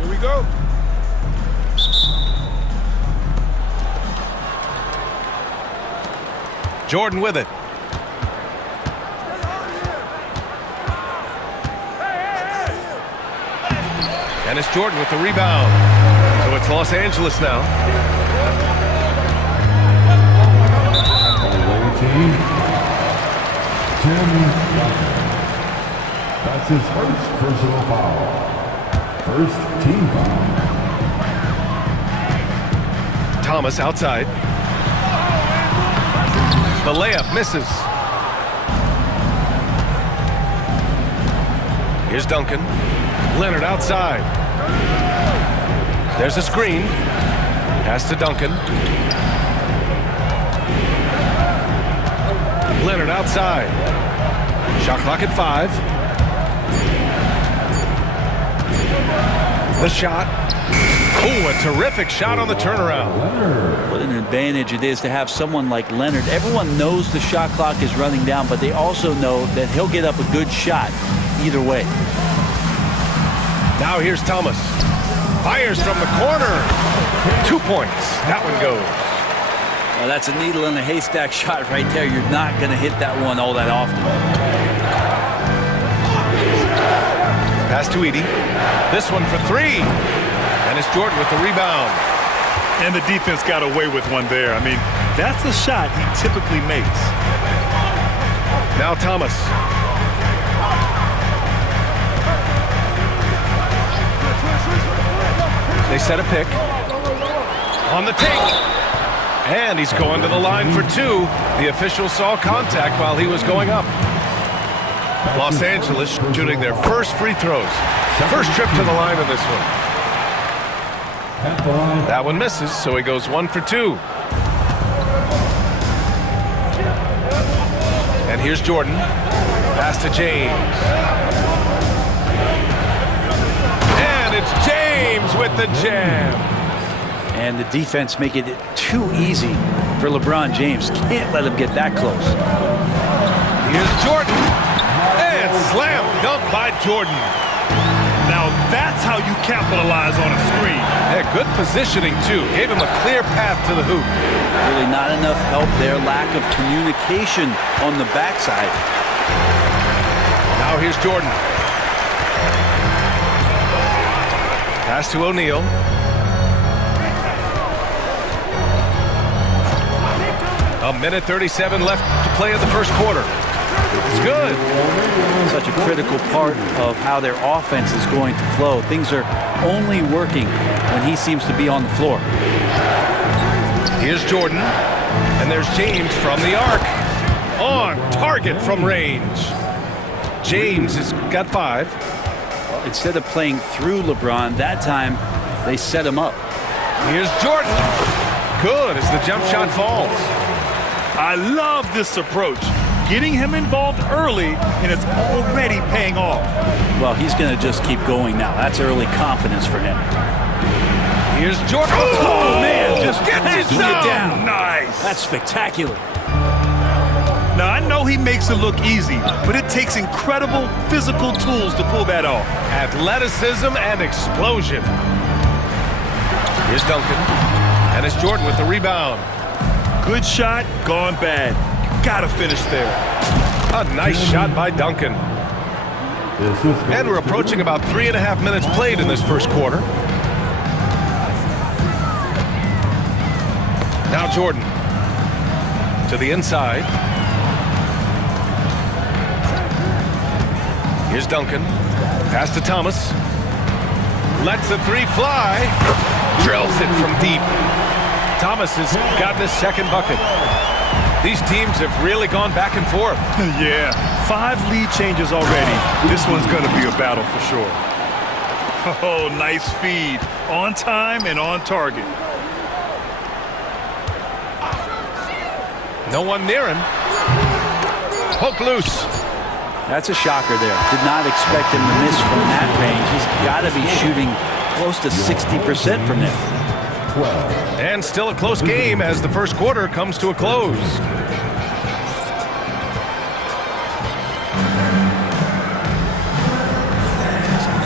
Here we go. Jordan with it. And it's Jordan with the rebound. So it's Los Angeles now. Team. Tim. That's his first personal foul. First team foul. Thomas outside. The layup misses. Here's Duncan. Leonard outside. There's a screen. Pass to Duncan. Leonard outside. Shot clock at 5. The shot. Oh, a terrific shot on the turnaround. What an advantage it is to have someone like Leonard. Everyone knows the shot clock is running down, but they also know that he'll get up a good shot either way. Now here's Thomas. Fires from the corner. 2 points. That one goes. Well, that's a needle in a haystack shot right there. You're not going to hit that one all that often. Pass to Edie. This one for 3. And it's Jordan with the rebound. And the defense got away with one there. I mean, that's a shot he typically makes. Now Thomas. They set a pick. On the take. And he's going to the line for 2. The official saw contact while he was going up. Los Angeles shooting their first free throws. First trip to the line in this one. That one misses, so he goes 1 for 2. And here's Jordan. Pass to James. And it's James with the jam. And the defense making it too easy for LeBron James. Can't let him get that close. Here's Jordan. And slam dunk by Jordan. Now that's how you capitalize on a screen. Yeah, good positioning, too. Gave him a clear path to the hoop. Really not enough help there. Lack of communication on the backside. Now here's Jordan. Pass to O'Neal. A minute 37 left to play in the first quarter. It's good. Such a critical part of how their offense is going to flow. Things are only working when he seems to be on the floor. Here's Jordan. And there's James from the arc. On target from range. James has got 5. Well, instead of playing through LeBron, that time they set him up. Here's Jordan. Good as the jump shot falls. I love this approach. Getting him involved early, and it's already paying off. Well, he's going to just keep going now. That's early confidence for him. Here's Jordan. Oh, man, just gets it down. Nice. That's spectacular. Now, I know he makes it look easy, but it takes incredible physical tools to pull that off. Athleticism and explosion. Here's Duncan. And it's Jordan with the rebound. Good shot, gone bad. Gotta finish there. A nice shot by Duncan. And we're approaching about 3.5 minutes played in this first quarter. Now Jordan. To the inside. Here's Duncan. Pass to Thomas. Lets the 3 fly. Drills it from deep. Thomas has gotten his second bucket. These teams have really gone back and forth. Yeah, 5 lead changes already. This one's going to be a battle for sure. Oh, nice feed. On time and on target. No one near him. Poke loose. That's a shocker there. Did not expect him to miss from that range. He's got to be shooting close to 60% from there. And still a close game as the first quarter comes to a close.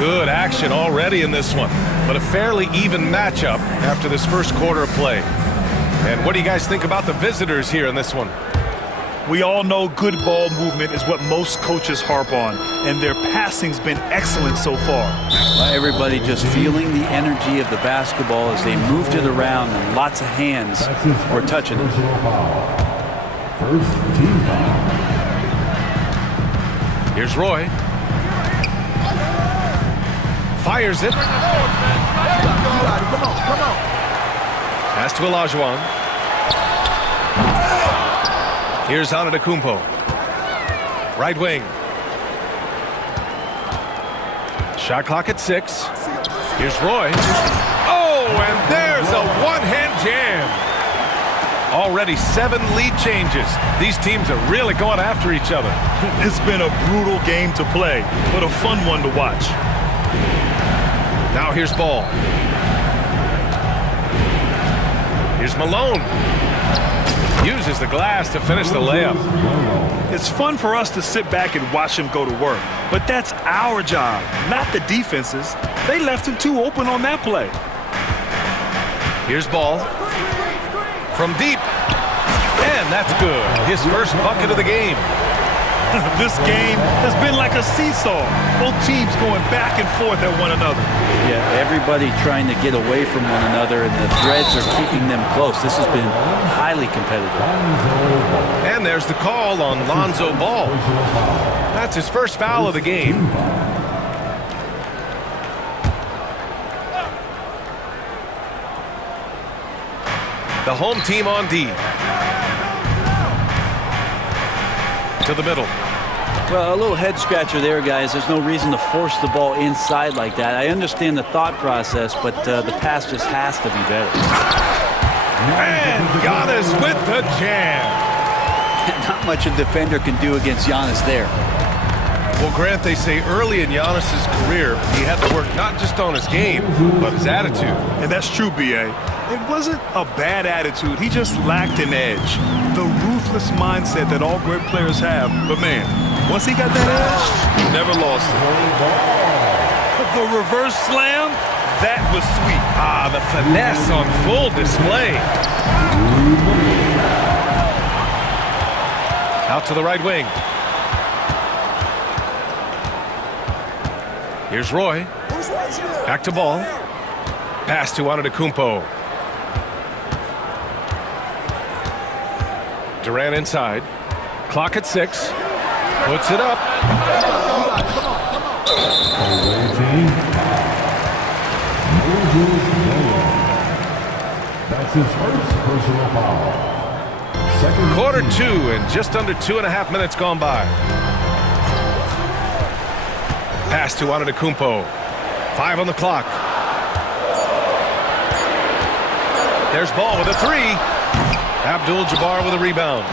Good action already in this one, but a fairly even matchup after this first quarter of play. And what do you guys think about the visitors here in this one? We all know good ball movement is what most coaches harp on, and their passing's been excellent so far. Everybody just feeling the energy of the basketball as they moved it around, and lots of hands were touching it. First team foul. Here's Roy. Fires it. Pass to Olajuwon. Here's Antetokounmpo. Right wing. Shot clock at 6. Here's Roy. Oh, and there's a one-hand jam. Already 7 lead changes. These teams are really going after each other. It's been a brutal game to play, but a fun one to watch. Now here's Ball. Here's Malone. Uses the glass to finish the layup. It's fun for us to sit back and watch him go to work, but that's our job, not the defense's. They left him too open on that play. Here's Ball. From deep. And that's good. His first bucket of the game. This game has been like a seesaw. Both teams going back and forth at one another. Yeah, everybody trying to get away from one another, and the threads are keeping them close. This has been highly competitive. And there's the call on Lonzo Ball. That's his first foul of the game. The home team on D. To the middle. Well, a little head scratcher there, guys. There's no reason to force the ball inside like that. I understand the thought process, but the pass just has to be better. And Giannis with the jam. Not much a defender can do against Giannis there. Well, Grant, they say early in Giannis's career, he had to work not just on his game, but his attitude. And that's true, B.A. It wasn't a bad attitude. He just lacked an edge. The ruthless mindset that all great players have. But, man, once he got that edge, he never lost it. The reverse slam, that was sweet. Ah, the finesse on full display. Out to the right wing. Here's Roy. Back to Ball. Pass to Antetokounmpo. Durant inside. Clock at 6. Puts it up. That's his first personal foul. Second Quarter 2 and just under 2.5 minutes gone by. Pass to Antetokounmpo. 5 on the clock. There's Ball with a 3. Abdul-Jabbar with a rebound.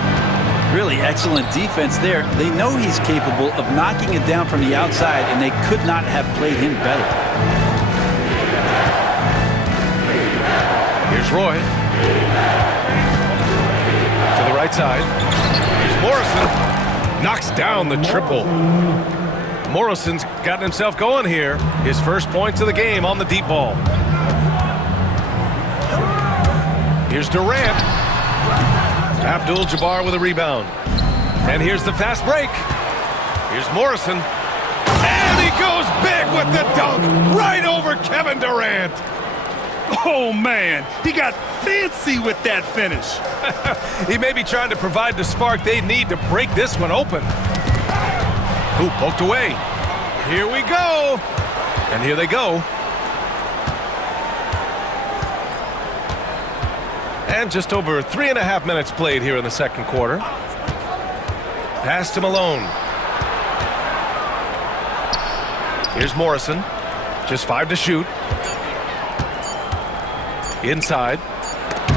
Really excellent defense there. They know he's capable of knocking it down from the outside, and they could not have played him better. Here's Roy. To the right side. Here's Morrison. Knocks down the triple. Morrison's gotten himself going here. His first points of the game on the deep ball. Here's Durant. Abdul-Jabbar with a rebound. And here's the fast break. Here's Morrison. And he goes big with the dunk right over Kevin Durant. Oh, man, he got fancy with that finish. He may be trying to provide the spark they need to break this one open. Ooh, poked away. Here we go. And here they go. And just over 3.5 minutes played here in the second quarter. Pass to Malone. Here's Morrison. Just 5 to shoot. Inside.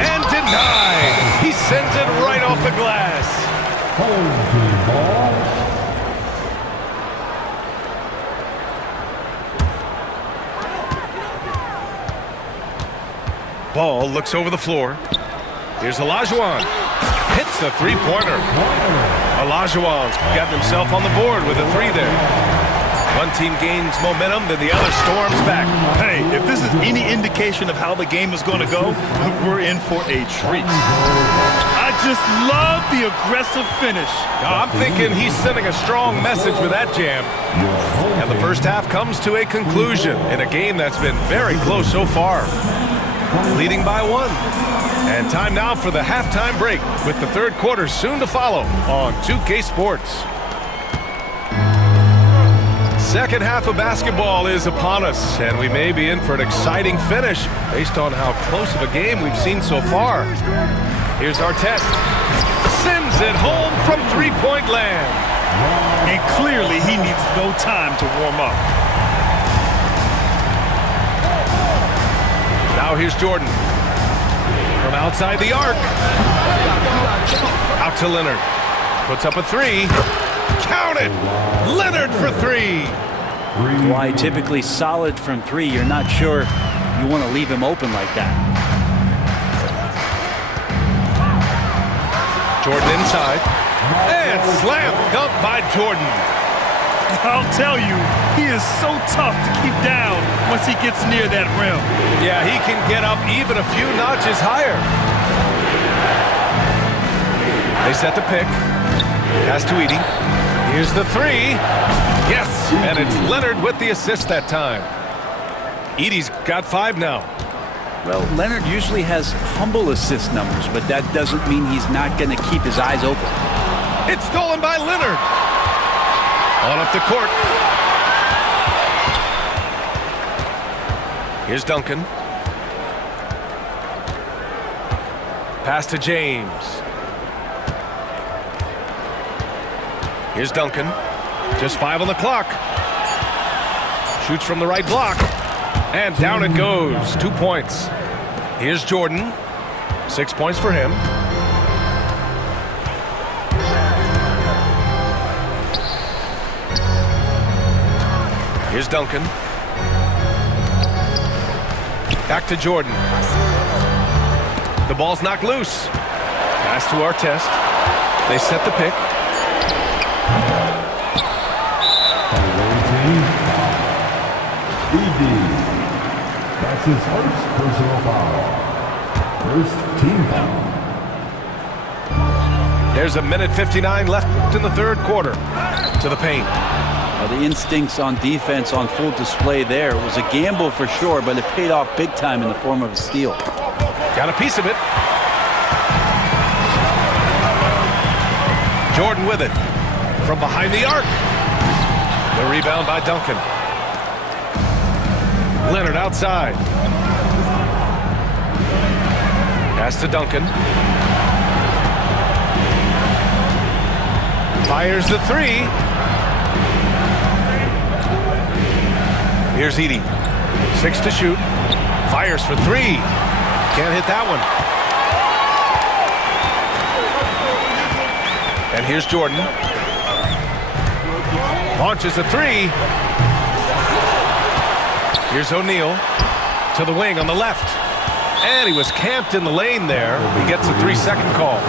And denied. He sends it right off the glass. home team ball. Ball looks over the floor. Here's Olajuwon. Hits the three-pointer. Olajuwon's got himself on the board with a 3 there. One team gains momentum, then the other storms back. Hey, if this is any indication of how the game is going to go, we're in for a treat. I just love the aggressive finish. I'm thinking he's sending a strong message with that jam. And the first half comes to a conclusion in a game that's been very close so far. Leading by 1. And time now for the halftime break with the third quarter soon to follow on 2K Sports. Second half of basketball is upon us, and we may be in for an exciting finish based on how close of a game we've seen so far. Here's our test. Sends it home from three-point land. And clearly he needs no time to warm up. Now here's Jordan. From outside the arc. Out to Leonard. Puts up a 3. Count it! Leonard for 3. Kawhi typically solid from 3. You're not sure you want to leave him open like that. Jordan inside. And slam dunk by Jordan. I'll tell you, he is so tough to keep down once he gets near that rim. Yeah, he can get up even a few notches higher. They set the pick. Pass to Edey. Here's the 3. Yes, and it's Leonard with the assist that time. Edey's got 5 now. Well, Leonard usually has humble assist numbers, but that doesn't mean he's not going to keep his eyes open. It's stolen by Leonard. On up the court. Here's Duncan. Pass to James. Here's Duncan. Just 5 on the clock. Shoots from the right block. And down it goes. 2 points. Here's Jordan. 6 points for him. Here's Duncan. Back to Jordan. The ball's knocked loose. Pass to Artest. They set the pick. That's his first personal foul. First team foul. There's 1:59 left in the third quarter. To the paint. The instincts on defense on full display there. It was a gamble for sure, but it paid off big time in the form of a steal. Got a piece of it. Jordan with it. From behind the arc. The rebound by Duncan. Leonard outside. Pass to Duncan. Fires the 3. Here's Edey. 6 to shoot. Fires for 3. Can't hit that one. And here's Jordan. Launches a 3. Here's O'Neal to the wing on the left. And he was camped in the lane there. He gets a 3-second call.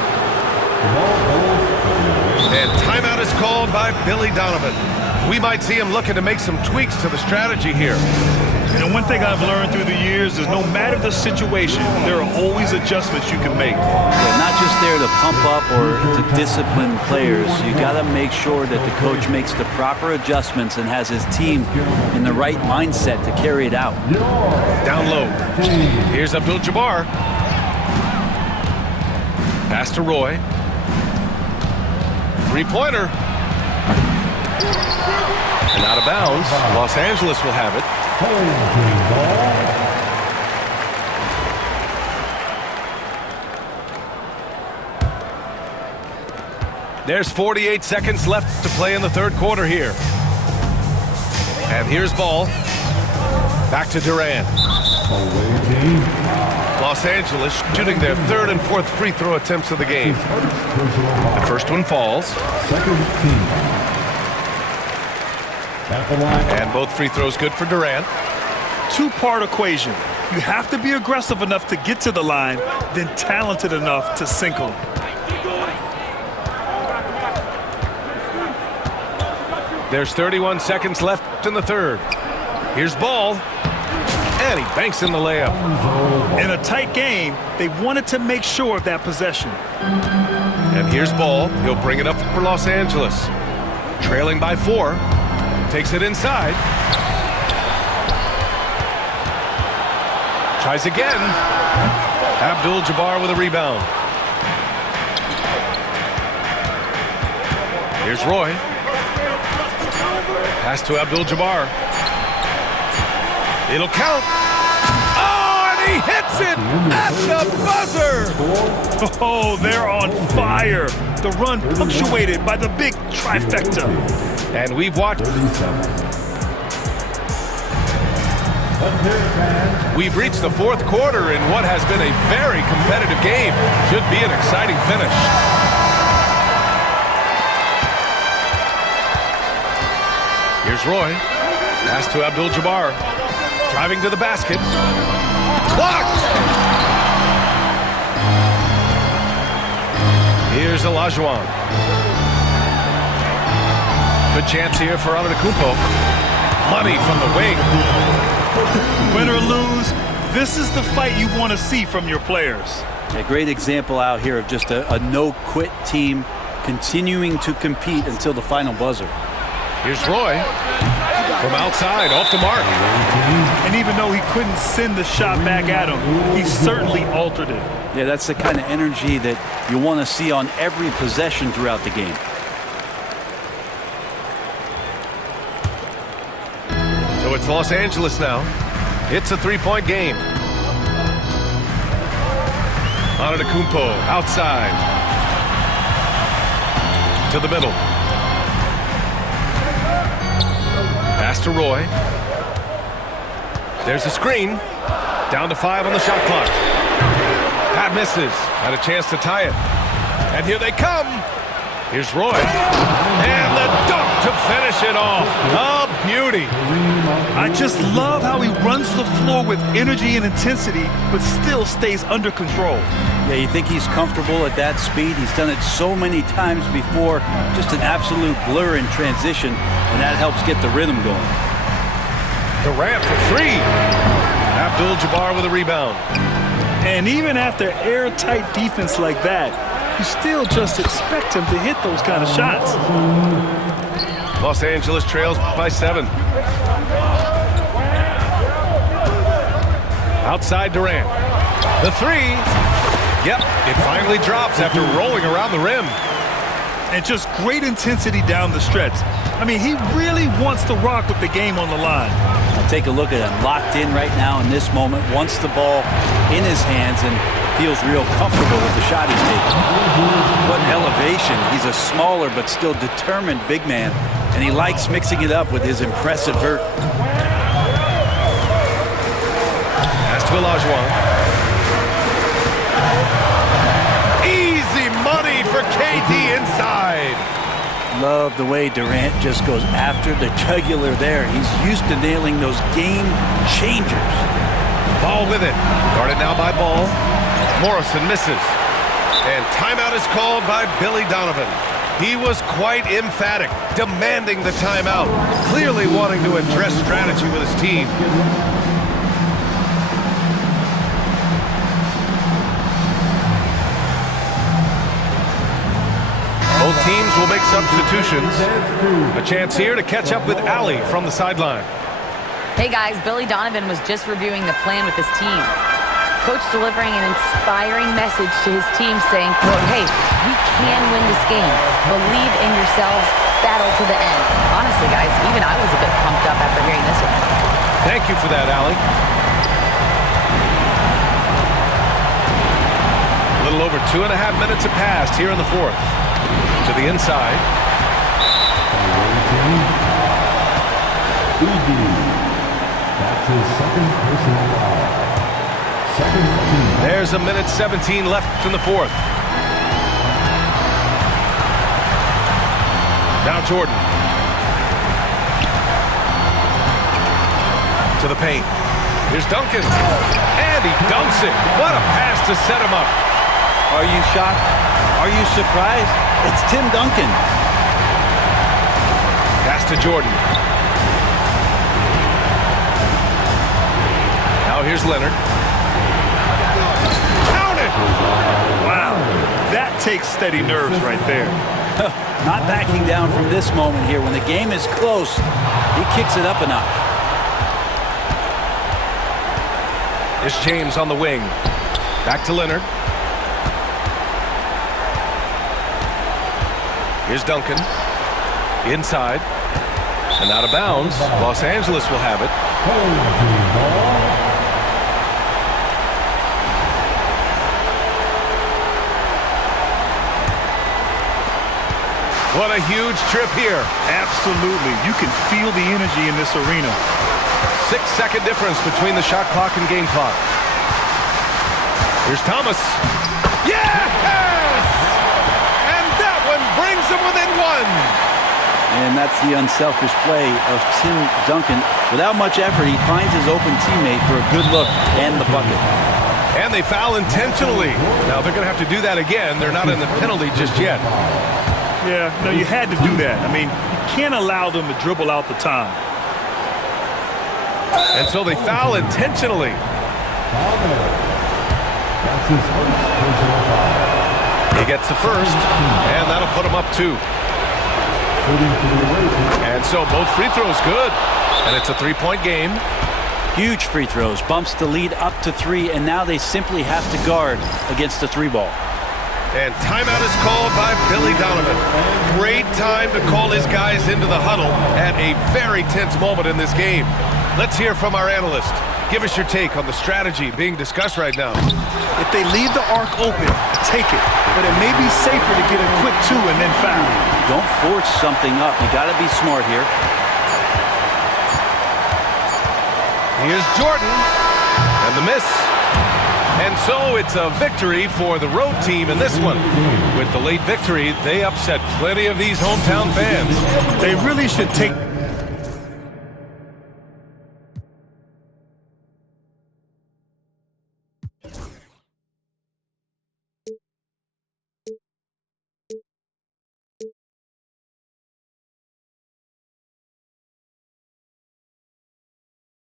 And timeout is called by Billy Donovan. We might see him looking to make some tweaks to the strategy here. And one thing I've learned through the years is no matter the situation, there are always adjustments you can make. Yeah, not just there to pump up or to discipline players. You got to make sure that the coach makes the proper adjustments and has his team in the right mindset to carry it out. Down low. Here's Abdul-Jabbar. Pass to Roy. 3-pointer. And out of bounds. Los Angeles will have it. There's 48 seconds left to play in the third quarter here. And here's ball. Back to Durant. Los Angeles shooting their third and fourth free throw attempts of the game. The first one falls. And both free throws good for Durant. Two-part equation. You have to be aggressive enough to get to the line, then talented enough to sink them. There's 31 seconds left in the third. Here's ball. And he banks in the layup. In a tight game, they wanted to make sure of that possession. And here's ball. He'll bring it up for Los Angeles. Trailing by 4. Takes it inside. Tries again. Abdul-Jabbar with a rebound. Here's Roy. Pass to Abdul-Jabbar. It'll count. Oh, and he hits it at the buzzer. Oh, they're on fire. The run punctuated by the big trifecta. And we've watched. We've reached the fourth quarter in what has been a very competitive game. Should be an exciting finish. Here's Roy. Pass to Abdul-Jabbar. Driving to the basket. Blocked! Here's Olajuwon. Good chance here for Antetokounmpo. Money from the wing. Win or lose, this is the fight you want to see from your players. A great example out here of just a no-quit team continuing to compete until the final buzzer. Here's Roy. From outside, off the mark. And even though he couldn't send the shot back at him, he certainly altered it. Yeah, that's the kind of energy that you want to see on every possession throughout the game. So it's Los Angeles now. It's a three-point game. Antetokounmpo outside. To the middle. Pass to Roy. There's a screen. Down to 5 on the shot clock. That misses. Had a chance to tie it. And here they come. Here's Roy. And the dunk to finish it off. A beauty. I just love how he runs the floor with energy and intensity, but still stays under control. Yeah, you think he's comfortable at that speed. He's done it so many times before. Just an absolute blur in transition, and that helps get the rhythm going. Durant for 3. Abdul-Jabbar with a rebound. And even after airtight defense like that, you still just expect him to hit those kind of shots. Los Angeles trails by 7. Outside Durant. The 3. Yep, it finally drops after rolling around the rim. And just great intensity down the stretch. I mean, he really wants to rock with the game on the line. Take a look at him, locked in right now in this moment, wants the ball in his hands and feels real comfortable with the shot he's taking. What an elevation. He's a smaller but still determined big man, and he likes mixing it up with his impressive vert. Pass to Olajuwon. Easy money for KD inside. Love the way Durant just goes after the jugular there. He's used to nailing those game changers. Ball with it. Guarded now by Ball. Morrison misses. And timeout is called by Billy Donovan. He was quite emphatic, demanding the timeout, clearly wanting to address strategy with his team. Both teams will make substitutions. A chance here to catch up with Allie from the sideline. Hey guys, Billy Donovan was just reviewing the plan with his team. Coach delivering an inspiring message to his team saying, quote, hey, we can win this game. Believe in yourselves, battle to the end. Honestly, guys, even I was a bit pumped up after hearing this one. Thank you for that, Allie. A little over 2.5 minutes have passed here in the fourth. To the inside. That's his second personal foul. Second team. There's a minute 17 left in the fourth. Now Jordan. To the paint. Here's Duncan. And he dunks it. What a pass to set him up. Are you shocked? Are you surprised? It's Tim Duncan. Pass to Jordan. Now here's Leonard. Count it! Wow, that takes steady nerves right there. Not backing down from this moment here. When the game is close, he kicks it up a notch. Here's James on the wing. Back to Leonard. Here's Duncan. Inside. And out of bounds. Los Angeles will have it. What a huge trip here. Absolutely. You can feel the energy in this arena. 6-second difference between the shot clock and game clock. Here's Thomas. Yes! And that one brings him within one. And that's the unselfish play of Tim Duncan. Without much effort, he finds his open teammate for a good look and the bucket. And they foul intentionally. Now they're going to have to do that again. They're not in the penalty just yet. Yeah, no, you had to do that. I mean, you can't allow them to dribble out the time. And so they foul intentionally. That's his first personal foul. He gets the first, and that'll put him up 2. And so both free throws good. And it's a 3-point game. Huge free throws, bumps the lead up to 3, and now they simply have to guard against the 3-ball. And timeout is called by Billy Donovan. Great time to call his guys into the huddle at a very tense moment in this game. Let's hear from our analyst. Give us your take on the strategy being discussed right now. If they leave the arc open, take it. But it may be safer to get a quick 2 and then foul. Don't force something up. You got to be smart here. Here's Jordan. And the miss. And so it's a victory for the road team in this one. With the late victory, they upset plenty of these hometown fans. They really should take